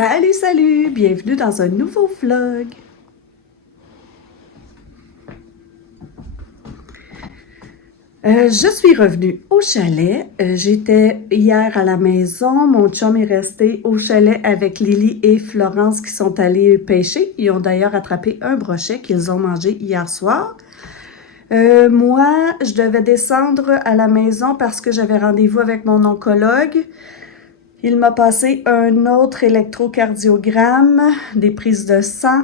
Salut, salut! Bienvenue dans un nouveau vlog! Je suis revenue au chalet. J'étais hier à la maison. Mon chum est resté au chalet avec Lily et Florence qui sont allés pêcher. Ils ont d'ailleurs attrapé un brochet qu'ils ont mangé hier soir. Moi, je devais descendre à la maison parce que j'avais rendez-vous avec mon oncologue. Il m'a passé un autre électrocardiogramme, des prises de sang,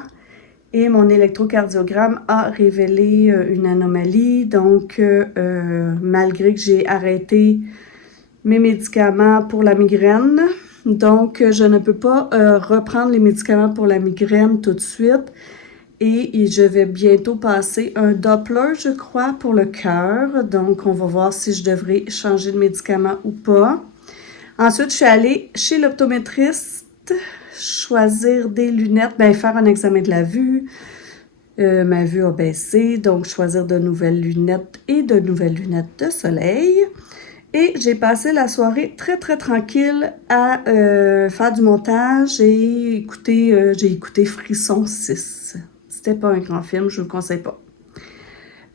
et mon électrocardiogramme a révélé une anomalie. Donc, malgré que j'ai arrêté mes médicaments pour la migraine, donc je ne peux pas reprendre les médicaments pour la migraine tout de suite. Et je vais bientôt passer un Doppler, je crois, pour le cœur. Donc, on va voir si je devrais changer de médicament ou pas. Ensuite, je suis allée chez l'optométriste choisir des lunettes, faire un examen de la vue. Ma vue a baissé, donc choisir de nouvelles lunettes et de nouvelles lunettes de soleil. Et j'ai passé la soirée très, très tranquille à faire du montage et j'ai écouté Frisson 6. C'était pas un grand film, je vous le conseille pas.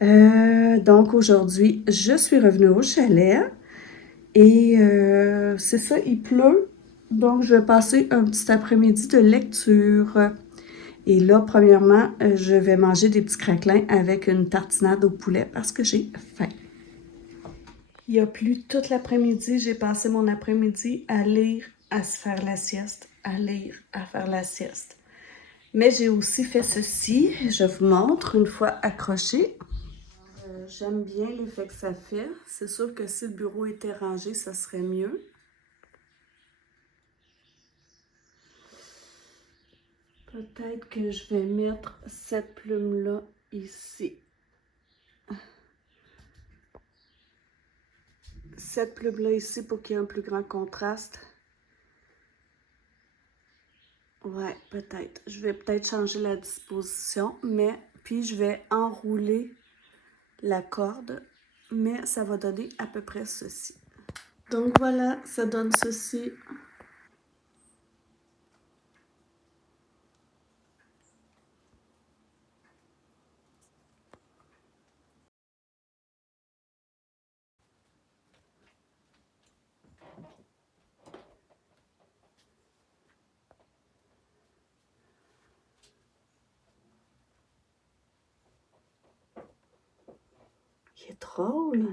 Donc aujourd'hui, je suis revenue au chalet. Et c'est ça, il pleut. Donc, je vais passer un petit après-midi de lecture. Et là, premièrement, je vais manger des petits craquelins avec une tartinade au poulet parce que j'ai faim. Il a plu toute l'après-midi. J'ai passé mon après-midi à lire, à se faire la sieste, à lire, à faire la sieste. Mais j'ai aussi fait ceci. Je vous montre une fois accroché. J'aime bien l'effet que ça fait. C'est sûr que si le bureau était rangé, ça serait mieux. Peut-être que je vais mettre cette plume-là ici. Cette plume-là ici pour qu'il y ait un plus grand contraste. Ouais, peut-être. Je vais peut-être changer la disposition, mais puis je vais enrouler la corde, mais ça va donner à peu près ceci. Donc voilà, ça donne ceci. Il est drôle.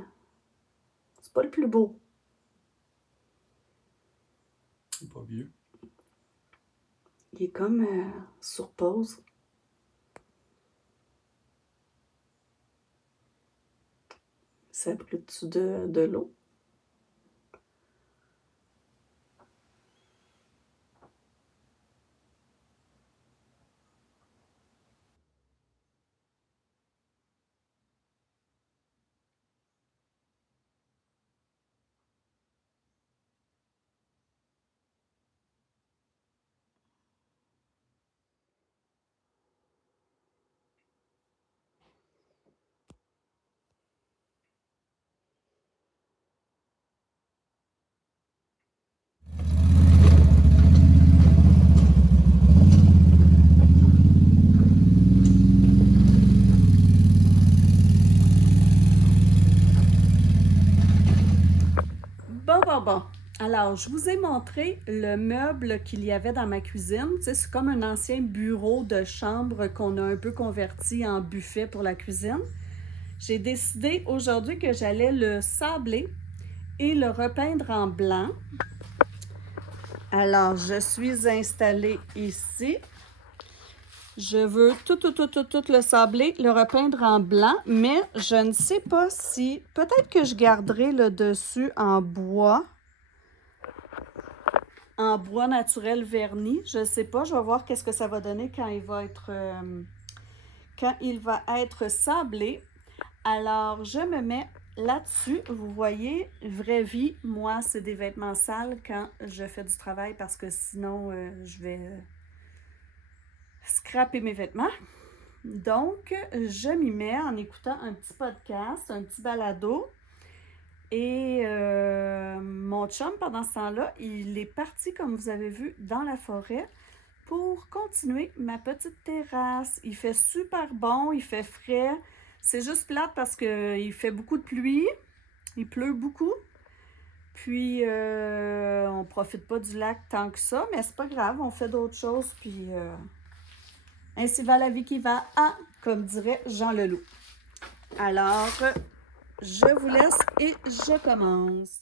C'est pas le plus beau. C'est pas vieux. Il est comme sur pause. Ça brûle-tu de l'eau? Bon. Alors, je vous ai montré le meuble qu'il y avait dans ma cuisine. Tu sais, c'est comme un ancien bureau de chambre qu'on a un peu converti en buffet pour la cuisine. J'ai décidé aujourd'hui que j'allais le sabler et le repeindre en blanc. Alors, je suis installée ici. Je veux tout le sabler, le repeindre en blanc, mais je ne sais pas si... Peut-être que je garderai le dessus en bois naturel verni. Je ne sais pas, je vais voir qu'est-ce que ça va donner quand il va être sablé. Alors, je me mets là-dessus. Vous voyez, vraie vie, moi, c'est des vêtements sales quand je fais du travail parce que sinon, je vais scraper mes vêtements. Donc, je m'y mets en écoutant un petit podcast, un petit balado. Et mon chum, pendant ce temps-là, il est parti, comme vous avez vu, dans la forêt pour continuer ma petite terrasse. Il fait super bon, il fait frais. C'est juste plate parce qu'il fait beaucoup de pluie, il pleut beaucoup. Puis, on profite pas du lac tant que ça, mais c'est pas grave, on fait d'autres choses. Puis, ainsi va la vie qui va, comme dirait Jean Leloup. Alors, je vous laisse et je commence.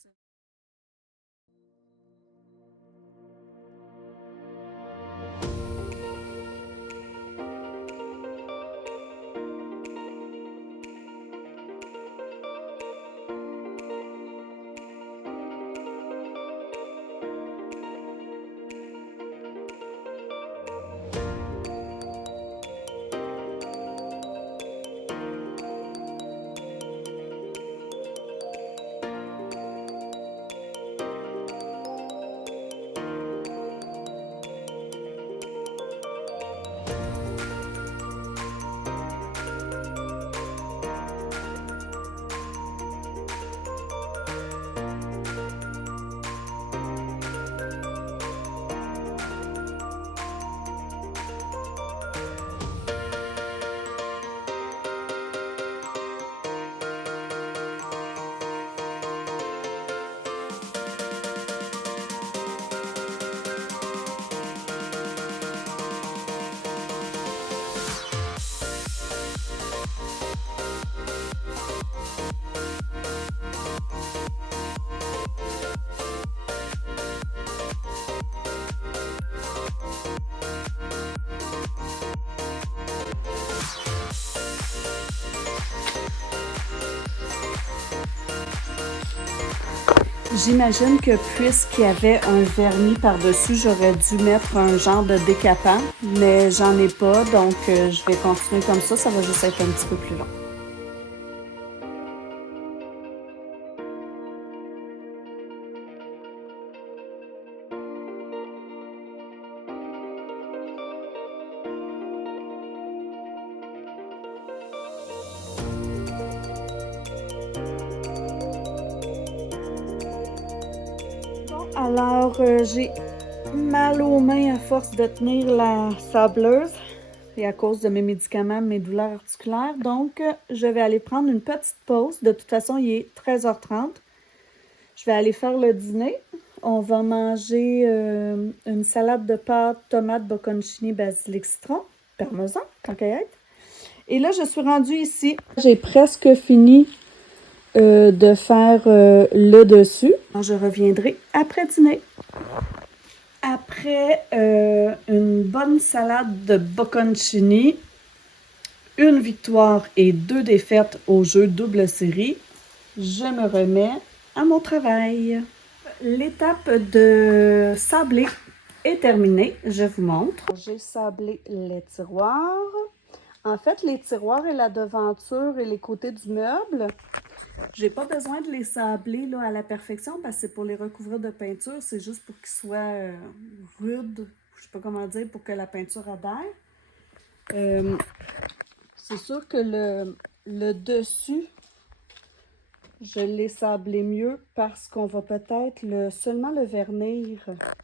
J'imagine que puisqu'il y avait un vernis par-dessus, j'aurais dû mettre un genre de décapant, mais j'en ai pas, donc je vais continuer comme ça va juste être un petit peu plus long. Alors, j'ai mal aux mains à force de tenir la sableuse et à cause de mes médicaments, mes douleurs articulaires. Donc, je vais aller prendre une petite pause. De toute façon, il est 13h30. Je vais aller faire le dîner. On va manger une salade de pâtes, tomates, bocconcini, basilic, citron, parmesan, tant qu'à y être. Et là, je suis rendue ici. J'ai presque fini de faire le dessus. Alors, je reviendrai après dîner. Après une bonne salade de bocconcini, une victoire et 2 défaites au jeu double série, je me remets à mon travail. L'étape de sabler est terminée. Je vous montre. J'ai sablé les tiroirs. En fait, les tiroirs et la devanture et les côtés du meuble, j'ai pas besoin de les sabler là, à la perfection parce que c'est pour les recouvrir de peinture. C'est juste pour qu'ils soient rudes. Je sais pas comment dire, pour que la peinture adhère. C'est sûr que le dessus, je l'ai sablé mieux parce qu'on va peut-être seulement le vernir.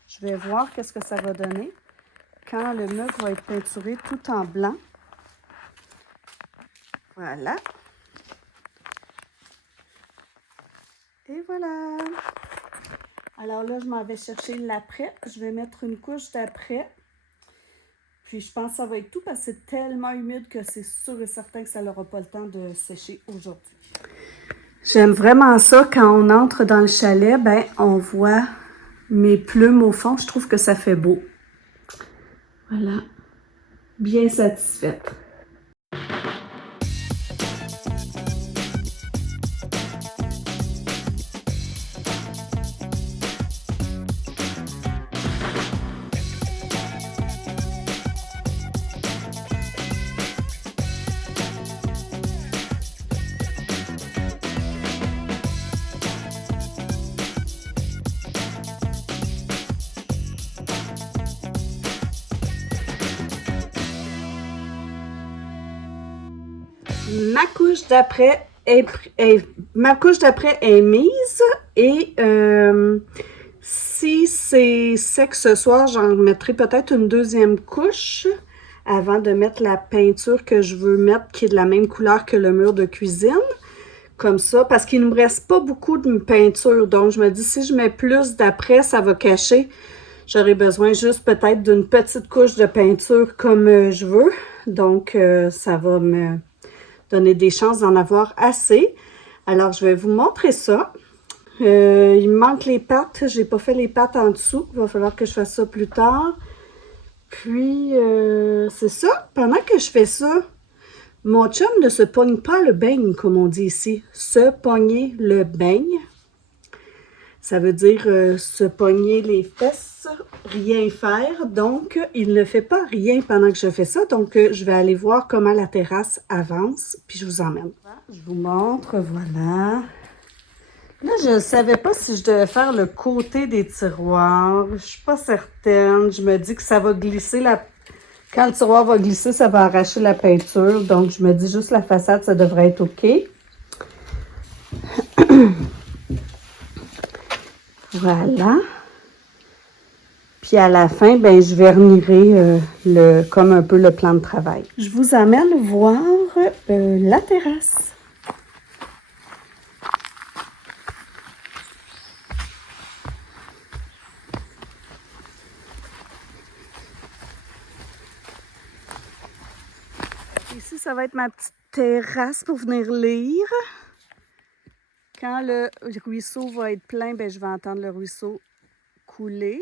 Je vais voir qu'est-ce que ça va donner quand le meuble va être peinturé tout en blanc. Voilà. Et voilà. Alors là, je m'en vais chercher l'après. Je vais mettre une couche d'après. Puis je pense que ça va être tout parce que c'est tellement humide que c'est sûr et certain que ça n'aura pas le temps de sécher aujourd'hui. J'aime vraiment ça quand on entre dans le chalet, ben on voit mes plumes au fond. Je trouve que ça fait beau. Voilà. Bien satisfaite. Ma couche d'après ma couche d'après est mise et si c'est sec ce soir, j'en mettrai peut-être une deuxième couche avant de mettre la peinture que je veux mettre qui est de la même couleur que le mur de cuisine. Comme ça, parce qu'il ne me reste pas beaucoup de peinture. Donc, je me dis, si je mets plus d'après, ça va cacher. J'aurai besoin juste peut-être d'une petite couche de peinture comme je veux. Donc, ça va me donner des chances d'en avoir assez. Alors, je vais vous montrer ça. Il me manque les pattes. J'ai pas fait les pattes en dessous. Il va falloir que je fasse ça plus tard. Puis, c'est ça. Pendant que je fais ça, mon chum ne se pogne pas le beigne, comme on dit ici. Se pogner le beigne. Ça veut dire se pogner les fesses, rien faire. Donc, il ne fait pas rien pendant que je fais ça. Donc, je vais aller voir comment la terrasse avance, puis je vous emmène. Je vous montre, voilà. Là, je ne savais pas si je devais faire le côté des tiroirs. Je ne suis pas certaine. Je me dis que ça va glisser Quand le tiroir va glisser, ça va arracher la peinture. Donc, je me dis juste la façade, ça devrait être OK. Voilà. Puis à la fin, ben, je vernirai comme un peu le plan de travail. Je vous amène voir la terrasse. Ici, ça va être ma petite terrasse pour venir lire. Quand le ruisseau va être plein, ben, je vais entendre le ruisseau couler.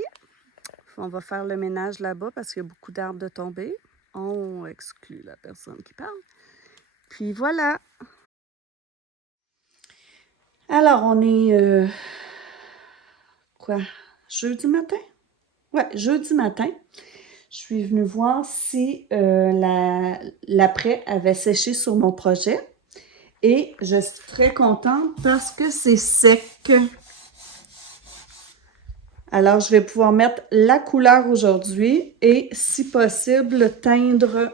On va faire le ménage là-bas parce qu'il y a beaucoup d'arbres de tomber. On exclut la personne qui parle. Puis voilà. Alors, on est... jeudi matin? Ouais, jeudi matin. Je suis venue voir si l'après avait séché sur mon projet. Et je suis très contente parce que c'est sec. Alors, je vais pouvoir mettre la couleur aujourd'hui et, si possible, teindre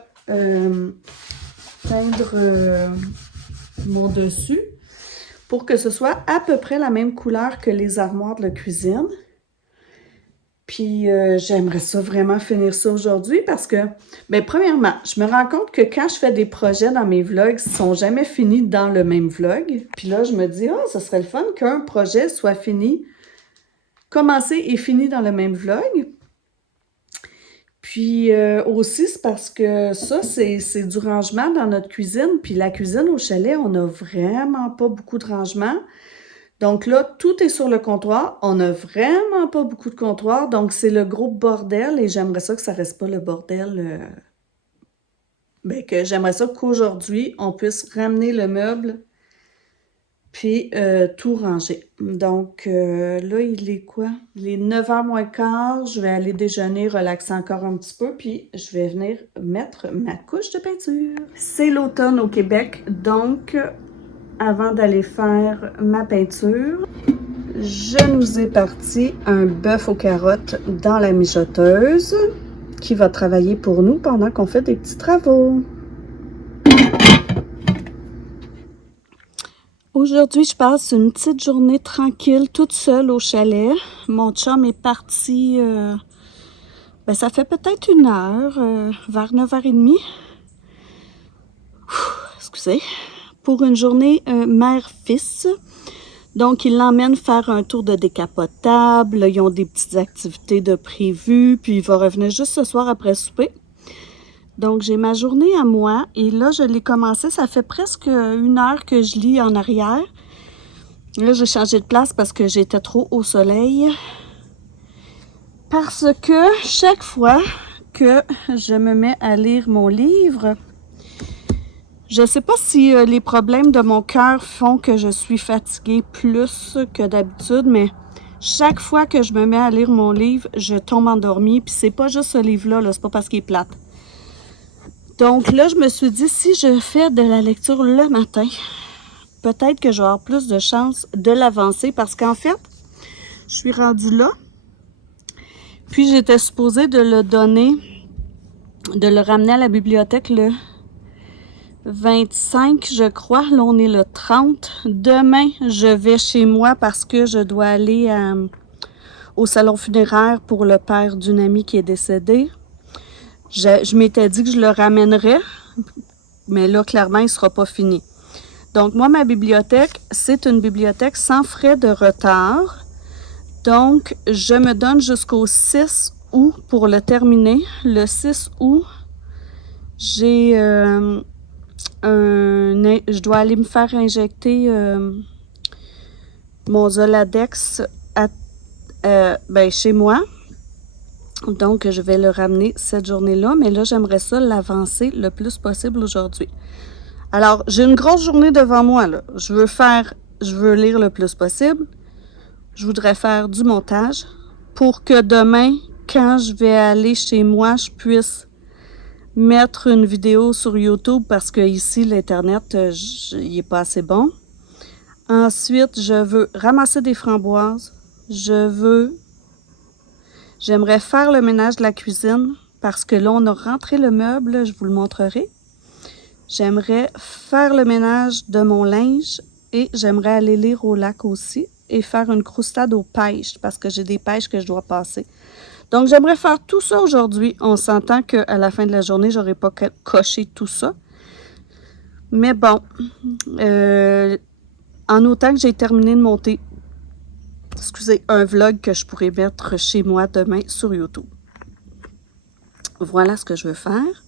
mon dessus pour que ce soit à peu près la même couleur que les armoires de la cuisine. Puis, j'aimerais ça vraiment finir ça aujourd'hui parce que, bien, premièrement, je me rends compte que quand je fais des projets dans mes vlogs, ils ne sont jamais finis dans le même vlog. Puis là, je me dis, oh, ce serait le fun qu'un projet soit fini, commencé et fini dans le même vlog. Puis aussi, c'est parce que ça, c'est du rangement dans notre cuisine. Puis la cuisine au chalet, on n'a vraiment pas beaucoup de rangement. Donc là, tout est sur le comptoir. On n'a vraiment pas beaucoup de comptoir. Donc, c'est le gros bordel et j'aimerais ça que ça reste pas le bordel. Que j'aimerais ça qu'aujourd'hui, on puisse ramener le meuble puis tout ranger. Donc, là, il est quoi? Il est 9h moins quart. Je vais aller déjeuner, relaxer encore un petit peu, puis je vais venir mettre ma couche de peinture. C'est l'automne au Québec, donc... Avant d'aller faire ma peinture, je nous ai parti un bœuf aux carottes dans la mijoteuse qui va travailler pour nous pendant qu'on fait des petits travaux. Aujourd'hui, je passe une petite journée tranquille, toute seule au chalet. Mon chum est parti, ça fait peut-être 1 heure, vers 9h30. Excusez. Pour une journée mère-fils. Donc, il l'emmène faire un tour de décapotable. Ils ont des petites activités de prévues. Puis, il va revenir juste ce soir après souper. Donc, j'ai ma journée à moi. Et là, je l'ai commencé. Ça fait presque 1 heure que je lis en arrière. Là, j'ai changé de place parce que j'étais trop au soleil. Parce que chaque fois que je me mets à lire mon livre... Je ne sais pas si les problèmes de mon cœur font que je suis fatiguée plus que d'habitude, mais chaque fois que je me mets à lire mon livre, je tombe endormie. Puis c'est pas juste ce livre-là, c'est pas parce qu'il est plate. Donc là, je me suis dit, si je fais de la lecture le matin, peut-être que je vais avoir plus de chances de l'avancer parce qu'en fait, je suis rendue là. Puis j'étais supposée de le ramener à la bibliothèque le 25, je crois. Là, on est le 30. Demain, je vais chez moi parce que je dois aller au salon funéraire pour le père d'une amie qui est décédée. Je m'étais dit que je le ramènerais, mais là, clairement, il ne sera pas fini. Donc, moi, ma bibliothèque, c'est une bibliothèque sans frais de retard. Donc, je me donne jusqu'au 6 août pour le terminer. Le 6 août, je dois aller me faire injecter mon Zoladex chez moi. Donc, je vais le ramener cette journée-là, mais là, j'aimerais ça l'avancer le plus possible aujourd'hui. Alors, j'ai une grosse journée devant moi, là. Je veux lire le plus possible. Je voudrais faire du montage pour que demain, quand je vais aller chez moi, je puisse mettre une vidéo sur YouTube parce que ici, l'Internet, il n'est pas assez bon. Ensuite, je veux ramasser des framboises. J'aimerais faire le ménage de la cuisine parce que là, on a rentré le meuble, je vous le montrerai. J'aimerais faire le ménage de mon linge et j'aimerais aller lire au lac aussi et faire une croustade aux pêches parce que j'ai des pêches que je dois passer. Donc, j'aimerais faire tout ça aujourd'hui. On s'entend qu'à la fin de la journée, je n'aurai pas coché tout ça. Mais bon, en autant que j'ai terminé de monter un vlog que je pourrais mettre chez moi demain sur YouTube. Voilà ce que je veux faire.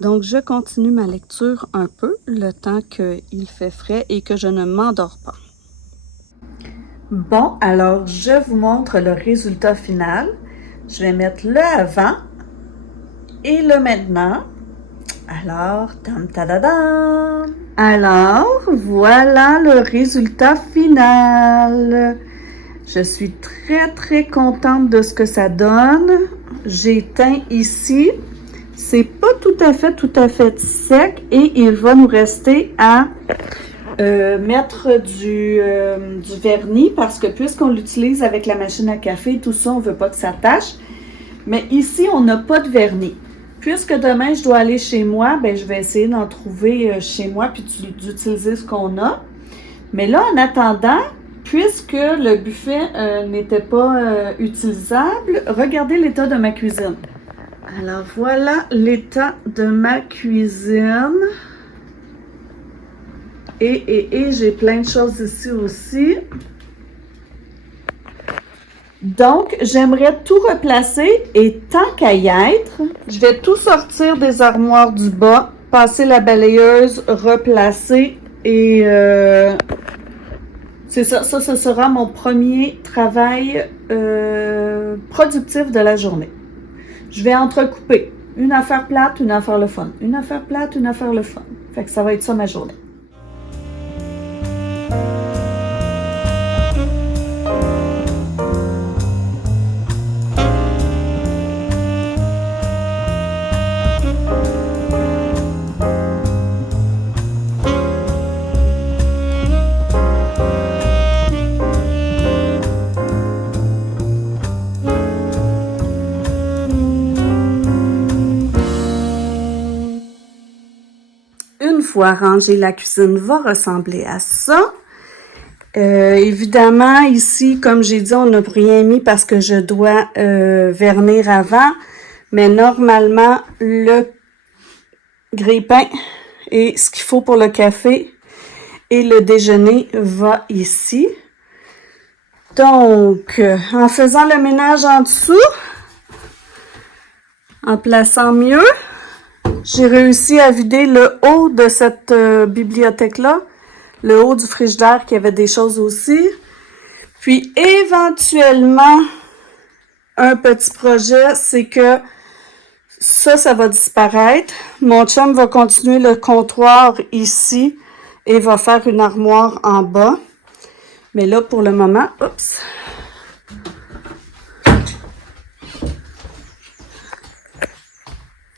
Donc, je continue ma lecture un peu, le temps qu'il fait frais et que je ne m'endors pas. Bon, alors, je vous montre le résultat final. Je vais mettre le avant et le maintenant. Alors, tam-tadadam! Alors, voilà le résultat final. Je suis très, très contente de ce que ça donne. J'ai teint ici. C'est pas tout à fait sec et il va nous rester à mettre du vernis parce que puisqu'on l'utilise avec la machine à café et tout ça, on veut pas que ça tâche. Mais ici, on n'a pas de vernis. Puisque demain, je dois aller chez moi, ben, je vais essayer d'en trouver chez moi puis d'utiliser ce qu'on a. Mais là, en attendant, puisque le buffet n'était pas utilisable, regardez l'état de ma cuisine. Alors, voilà l'état de ma cuisine. Et j'ai plein de choses ici aussi. Donc, j'aimerais tout replacer et tant qu'à y être, je vais tout sortir des armoires du bas, passer la balayeuse, replacer et c'est ça. Ça, ce sera mon premier travail productif de la journée. Je vais entrecouper une affaire plate, une affaire le fun. Une affaire plate, une affaire le fun. Fait que ça va être ça ma journée. Une fois rangée, la cuisine va ressembler à ça. Évidemment, ici, comme j'ai dit, on n'a rien mis parce que je dois vernir avant. Mais normalement, le grille-pain et ce qu'il faut pour le café et le déjeuner va ici. Donc, en faisant le ménage en dessous, en plaçant mieux, j'ai réussi à vider le haut de cette bibliothèque-là, le haut du frigidaire qui avait des choses aussi. Puis éventuellement, un petit projet, c'est que ça va disparaître. Mon chum va continuer le comptoir ici et va faire une armoire en bas. Mais là, pour le moment, oups!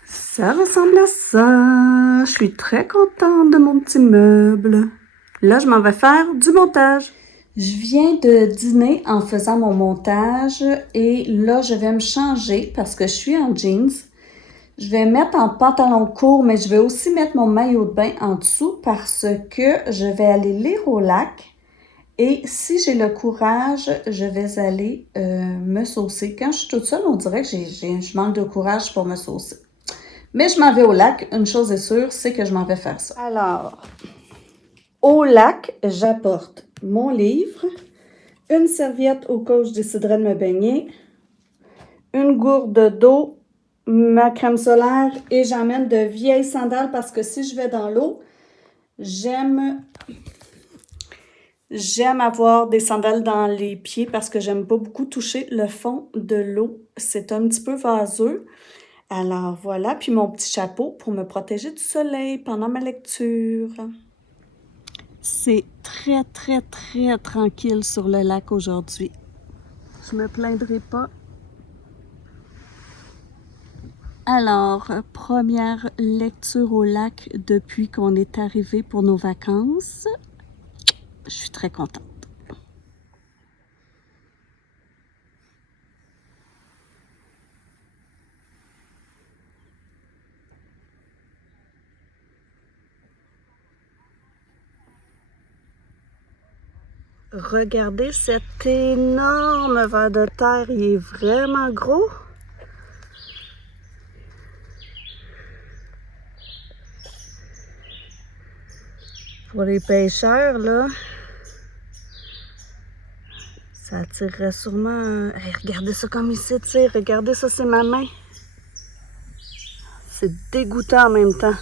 Ça ressemble à ça. Je suis très contente de mon petit meuble. Là, je m'en vais faire du montage. Je viens de dîner en faisant mon montage et là, je vais me changer parce que je suis en jeans. Je vais mettre en pantalon court, mais je vais aussi mettre mon maillot de bain en dessous parce que je vais aller lire au lac. Et si j'ai le courage, je vais aller me saucer. Quand je suis toute seule, on dirait que je manque de courage pour me saucer. Mais je m'en vais au lac. Une chose est sûre, c'est que je m'en vais faire ça. Alors, au lac, j'apporte mon livre, une serviette au cas où je déciderais de me baigner, une gourde d'eau, ma crème solaire et j'emmène de vieilles sandales parce que si je vais dans l'eau, j'aime avoir des sandales dans les pieds parce que j'aime pas beaucoup toucher le fond de l'eau. C'est un petit peu vaseux. Alors voilà, puis mon petit chapeau pour me protéger du soleil pendant ma lecture. C'est très, très, très tranquille sur le lac aujourd'hui. Je me plaindrai pas. Alors, première lecture au lac depuis qu'on est arrivé pour nos vacances. Je suis très contente. Regardez cet énorme ver de terre, il est vraiment gros. Pour les pêcheurs, là, ça attirerait sûrement... Hey, regardez ça comme il s'étire, regardez ça, c'est ma main. C'est dégoûtant en même temps.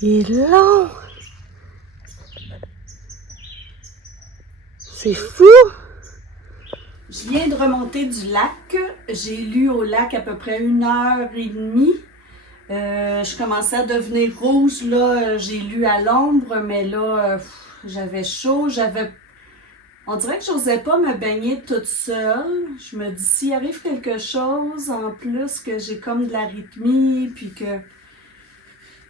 Il est long! C'est fou! Je viens de remonter du lac. J'ai lu au lac à peu près 1h30. Je commençais à devenir rouge, là. J'ai lu à l'ombre, mais là, j'avais chaud. On dirait que j'osais pas me baigner toute seule. Je me dis, s'il arrive quelque chose, en plus que j'ai comme de l'arythmie, puis que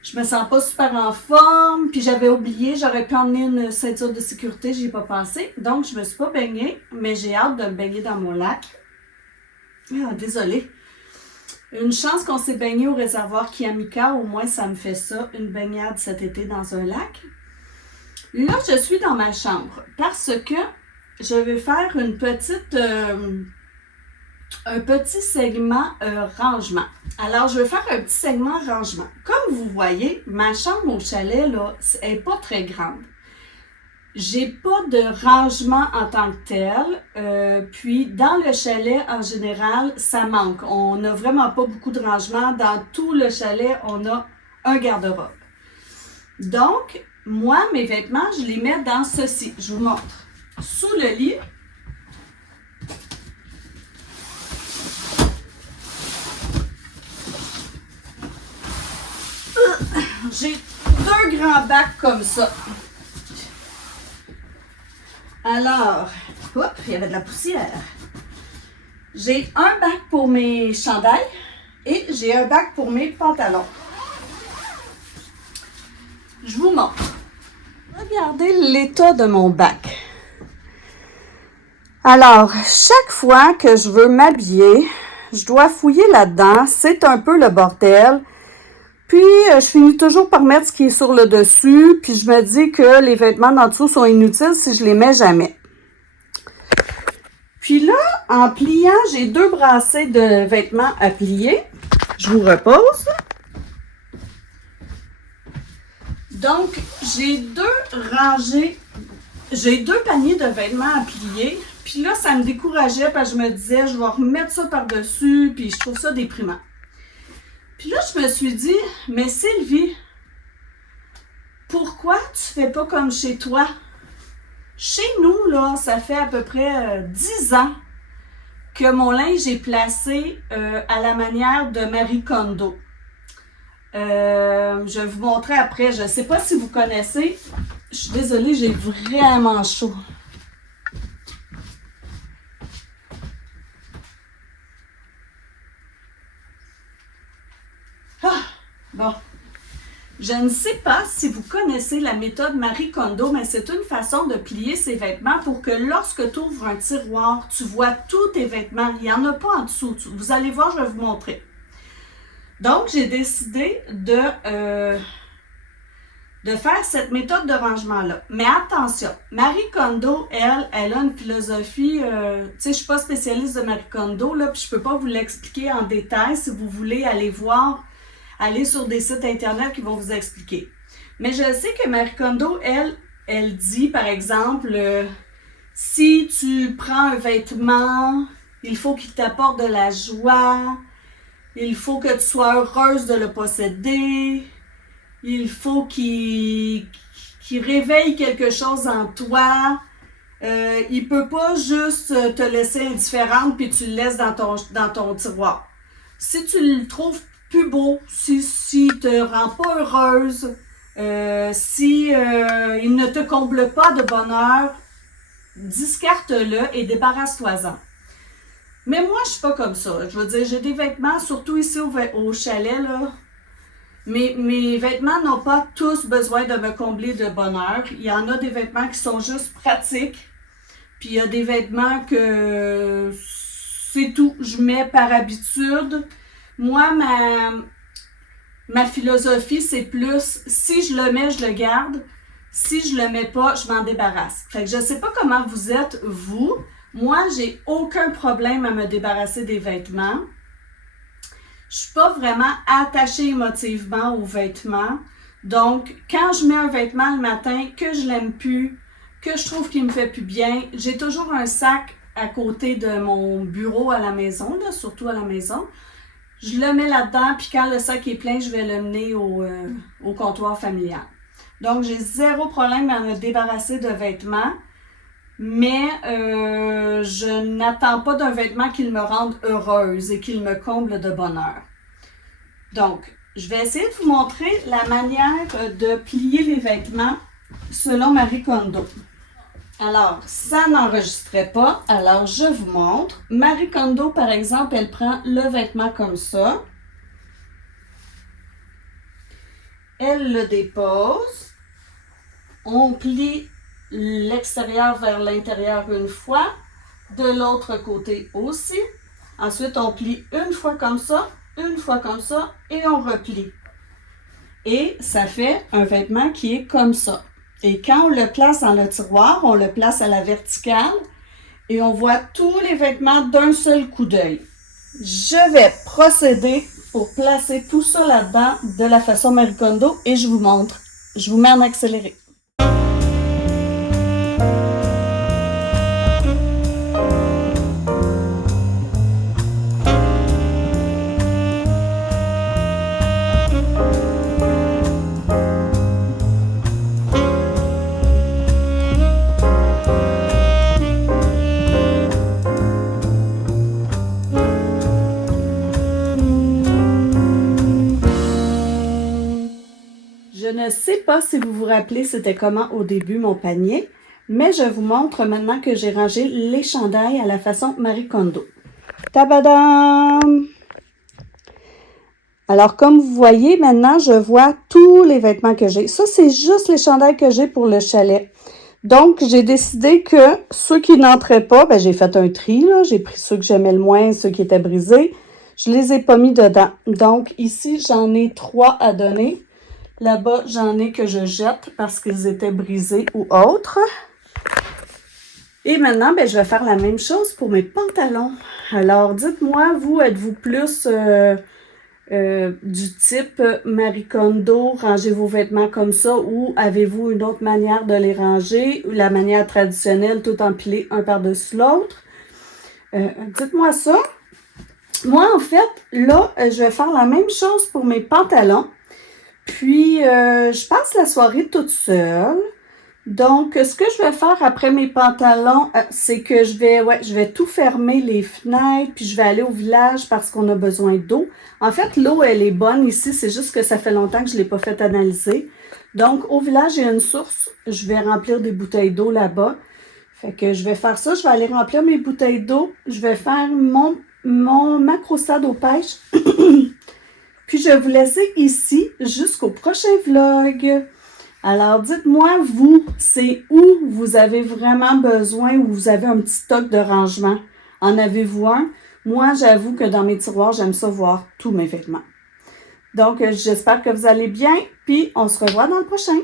je me sens pas super en forme, puis j'avais oublié, j'aurais pu emmener une ceinture de sécurité, j'y ai pas pensé. Donc, je me suis pas baignée, mais j'ai hâte de me baigner dans mon lac. Ah, désolée. Une chance qu'on s'est baigné au réservoir Kiamika, au moins ça me fait ça, une baignade cet été dans un lac. Là, je suis dans ma chambre parce que je vais faire une petite... un petit segment rangement. Alors, je vais faire un petit segment rangement. Comme vous voyez, ma chambre au chalet, là, elle n'est pas très grande. J'ai pas de rangement en tant que tel. Puis, dans le chalet, en général, ça manque. On n'a vraiment pas beaucoup de rangement. Dans tout le chalet, on a un garde-robe. Donc, moi, mes vêtements, je les mets dans ceci. Je vous montre. Sous le lit, j'ai 2 grands bacs comme ça. Alors, hop, il y avait de la poussière. J'ai un bac pour mes chandails et j'ai un bac pour mes pantalons. Je vous montre. Regardez l'état de mon bac. Alors, chaque fois que je veux m'habiller, je dois fouiller là-dedans. C'est un peu le bordel. Puis, je finis toujours par mettre ce qui est sur le dessus. Puis, je me dis que les vêtements d'en dessous sont inutiles si je les mets jamais. Puis là, en pliant, j'ai 2 brassées de vêtements à plier. Je vous repose. Donc, j'ai 2 rangées, j'ai 2 paniers de vêtements à plier. Puis là, ça me décourageait parce que je me disais, je vais remettre ça par-dessus. Puis, je trouve ça déprimant. Puis là, je me suis dit, mais Sylvie, pourquoi tu fais pas comme chez toi? Chez nous, là, ça fait à peu près 10 ans que mon linge est placé à la manière de Marie Kondo. Je vais vous montrer après. Je ne sais pas si vous connaissez. Je suis désolée, j'ai vraiment chaud. Ah, bon. Je ne sais pas si vous connaissez la méthode Marie Kondo, mais c'est une façon de plier ses vêtements pour que lorsque tu ouvres un tiroir, tu vois tous tes vêtements. Il n'y en a pas en dessous. Vous allez voir, je vais vous montrer. Donc, j'ai décidé de faire cette méthode de rangement-là. Mais attention, Marie Kondo, elle a une philosophie, tu sais, je ne suis pas spécialiste de Marie Kondo, là, puis je ne peux pas vous l'expliquer en détail. Si vous voulez aller voir, aller sur des sites internet qui vont vous expliquer. Mais je sais que Marie Kondo, elle dit, par exemple, si tu prends un vêtement, il faut qu'il t'apporte de la joie, il faut que tu sois heureuse de le posséder, il faut qu'il réveille quelque chose en toi. Il peut pas juste te laisser indifférente puis tu le laisses dans ton tiroir. Si tu le trouves plus beau, si te rend pas heureuse, si il ne te comble pas de bonheur, discarte-le et débarrasse-toi-en. Mais moi, je suis pas comme ça. Je veux dire, j'ai des vêtements, surtout ici au chalet, là. Mes vêtements n'ont pas tous besoin de me combler de bonheur. Il y en a des vêtements qui sont juste pratiques. Puis il y a des vêtements que c'est tout. Je mets par habitude. Moi, ma philosophie, c'est plus, si je le mets, je le garde. Si je le mets pas, je m'en débarrasse. Fait que je sais pas comment vous êtes, vous. Moi, j'ai aucun problème à me débarrasser des vêtements. Je suis pas vraiment attachée émotivement aux vêtements. Donc, quand je mets un vêtement le matin, que je l'aime plus, que je trouve qu'il me fait plus bien, j'ai toujours un sac à côté de mon bureau à la maison, là, surtout à la maison. Je le mets là-dedans, puis quand le sac est plein, je vais le mener au comptoir familial. Donc, j'ai zéro problème à me débarrasser de vêtements, mais je n'attends pas d'un vêtement qu'il me rende heureuse et qu'il me comble de bonheur. Donc, je vais essayer de vous montrer la manière de plier les vêtements selon Marie Kondo. Alors, ça n'enregistrait pas, alors je vous montre. Marie Kondo, par exemple, elle prend le vêtement comme ça. Elle le dépose. On plie l'extérieur vers l'intérieur une fois, de l'autre côté aussi. Ensuite, on plie une fois comme ça, et on replie. Et ça fait un vêtement qui est comme ça. Et quand on le place dans le tiroir, on le place à la verticale et on voit tous les vêtements d'un seul coup d'œil. Je vais procéder pour placer tout ça là-dedans de la façon Marie Kondo et je vous montre. Je vous mets en accéléré. Je ne sais pas si vous vous rappelez c'était comment au début mon panier, mais je vous montre maintenant que j'ai rangé les chandails à la façon Marie Kondo. Tabadam! Alors comme vous voyez maintenant, je vois tous les vêtements que j'ai. Ça, c'est juste les chandails que j'ai pour le chalet. Donc, j'ai décidé que ceux qui n'entraient pas, j'ai fait un tri, là. J'ai pris ceux que j'aimais le moins, ceux qui étaient brisés. Je les ai pas mis dedans. Donc, ici, j'en ai 3 à donner. Là-bas, j'en ai que je jette parce qu'ils étaient brisés ou autres. Et maintenant, je vais faire la même chose pour mes pantalons. Alors, dites-moi, vous, êtes-vous plus du type Marie Kondo, rangez vos vêtements comme ça, ou avez-vous une autre manière de les ranger, ou la manière traditionnelle, tout empilé un par-dessus l'autre? Dites-moi ça. Moi, en fait, là, je vais faire la même chose pour mes pantalons. Puis, je passe la soirée toute seule. Donc, ce que je vais faire après mes pantalons, c'est que je vais tout fermer les fenêtres, puis je vais aller au village parce qu'on a besoin d'eau. En fait, l'eau, elle est bonne ici, c'est juste que ça fait longtemps que je ne l'ai pas fait analyser. Donc, au village, il y a une source. Je vais remplir des bouteilles d'eau là-bas. Fait que je vais faire ça, je vais aller remplir mes bouteilles d'eau. Je vais faire ma croustade aux pêches. Puis je vais vous laisser ici jusqu'au prochain vlog. Alors dites-moi, vous, c'est où vous avez vraiment besoin ou vous avez un petit stock de rangement? En avez-vous un? Moi, j'avoue que dans mes tiroirs, j'aime ça voir tous mes vêtements. Donc, j'espère que vous allez bien, puis on se revoit dans le prochain.